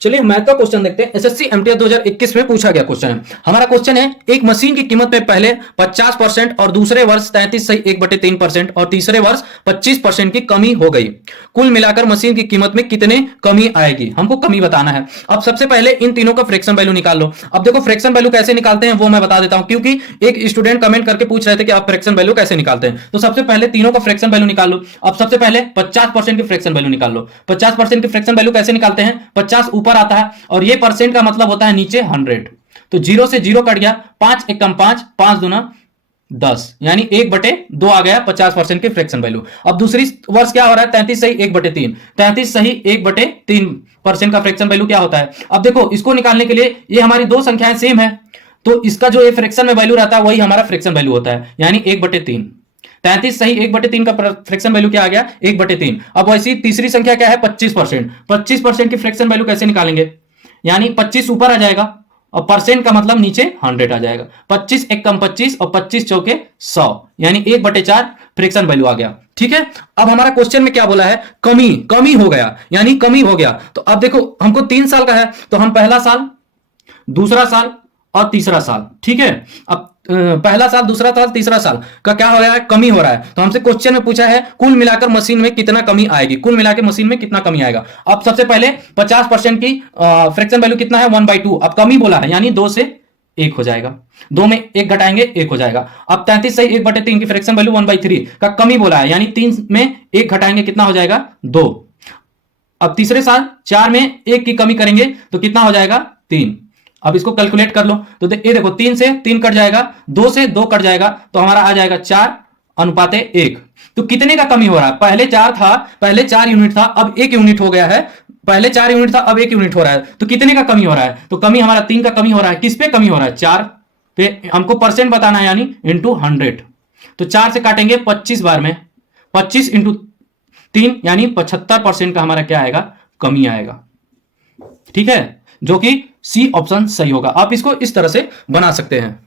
चलिए मैथ का क्वेश्चन देखते हैं। एसएससी एमटीएस 2021 में पूछा गया क्वेश्चन है। हमारा क्वेश्चन है, एक मशीन की कीमत में पहले 50% और दूसरे वर्ष 33.1/3% और तीसरे वर्ष 25% की कमी हो गई। कुल मिलाकर मशीन की कीमत में कितने कमी आएगी, हमको कमी बताना है। अब सबसे पहले इन तीनों का फ्रैक्शन वैल्यू निकाल लो। अब देखो फ्रैक्शन वैल्यू कैसे निकालते हैं वो मैं बता देता हूं, क्योंकि एक स्टूडेंट कमेंट करके पूछ रहे थे कि आप फ्रैक्शन वैल्यू कैसे निकालते हैं। तो सबसे पहले तीनों का फ्रैक्शन वैल्यू निकाल लो। अब सबसे पहले 50% की फ्रैक्शन वैल्यू निकाल लो। 50% की फ्रैक्शन वैल्यू कैसे निकालते हैं, 50 ऊपर आता है और ये परसेंट का मतलब होता है नीचे 100। तो 0 से 0 कट गया, 5 एकम 5, 5 दूना 10, यानी 1/2 आ गया 50% की फ्रैक्शन वैल्यू। अब दूसरी वर्ष क्या हो रहा है, 33 सही 1/3, 33 सही 1/3% का फ्रैक्शन वैल्यू क्या होता है। अब देखो इसको निकालने के लिए ये हमारी दो संख्याएं सेम है, तो इसका जो ये फ्रैक्शन में वैल्यू रहता है वही हमारा फ्रैक्शन वैल्यू होता है, यानी 1/3। 33 सही 1/3 का फ्रैक्शन वैल्यू क्या आ गया, 1/3। अब वैसी तीसरी संख्या क्या है, 25%। 25% की फ्रैक्शन वैल्यू कैसे निकालेंगे, यानी 25 ऊपर आ जाएगा और परसेंट का मतलब नीचे 100 आ जाएगा। 25 एकम 25 और 25 चौके 100, यानी 1/4 फ्रैक्शन वैल्यू आ गया। ठीक है। अब हमारा क्वेश्चन में क्या बोला है, कमी हो गया, यानी कमी हो गया। तो अब देखो हमको 3 साल का है, तो हम पहला साल, दूसरा साल और तीसरा साल, ठीक है। अब पहला साल, दूसरा साल, तीसरा साल का क्या हो रहा है, कमी हो रहा है। तो हमसे क्वेश्चन में पूछा है कुल मिलाकर मशीन में कितना कमी आएगी, कुल मिलाकर मशीन में कितना कमी आएगा। अब सबसे पहले 50% की फ्रैक्शन वैल्यू कितना है, 1/2। अब कमी बोला है यानी 2 से 1 हो जाएगा, 2 में 1 घटाएंगे 1 हो जाएगा। अब 33 सही 1/3 की फ्रैक्शन वैल्यू 1/3 का कमी बोला है, यानी 3 में 1 घटाएंगे कितना हो जाएगा, 2। अब तीसरे साल 4 में 1 की कमी करेंगे तो कितना हो जाएगा, 3। अब इसको कैलकुलेट कर लो, तो ये देखो 3 से 3 कट जाएगा, 2 से 2 कट जाएगा, तो हमारा आ जाएगा 4:1। तो कितने का कमी हो रहा है, पहले 4 था, पहले 4 यूनिट था, अब 1 यूनिट हो गया है। पहले 4 यूनिट था, अब 1 यूनिट हो रहा है, तो कितने का कमी हो रहा है, तो कमी हमारा 3 का कमी हो रहा है। किस पे कमी हो रहा है, 4 पे। हमको परसेंट बताना है, यानी इंटू 100। तो 4 से काटेंगे 25 बार में, 25 इंटू 3 यानी 75% का हमारा क्या आएगा, कमी आएगा। ठीक है, जो कि सी ऑप्शन सही होगा। आप इसको इस तरह से बना सकते हैं।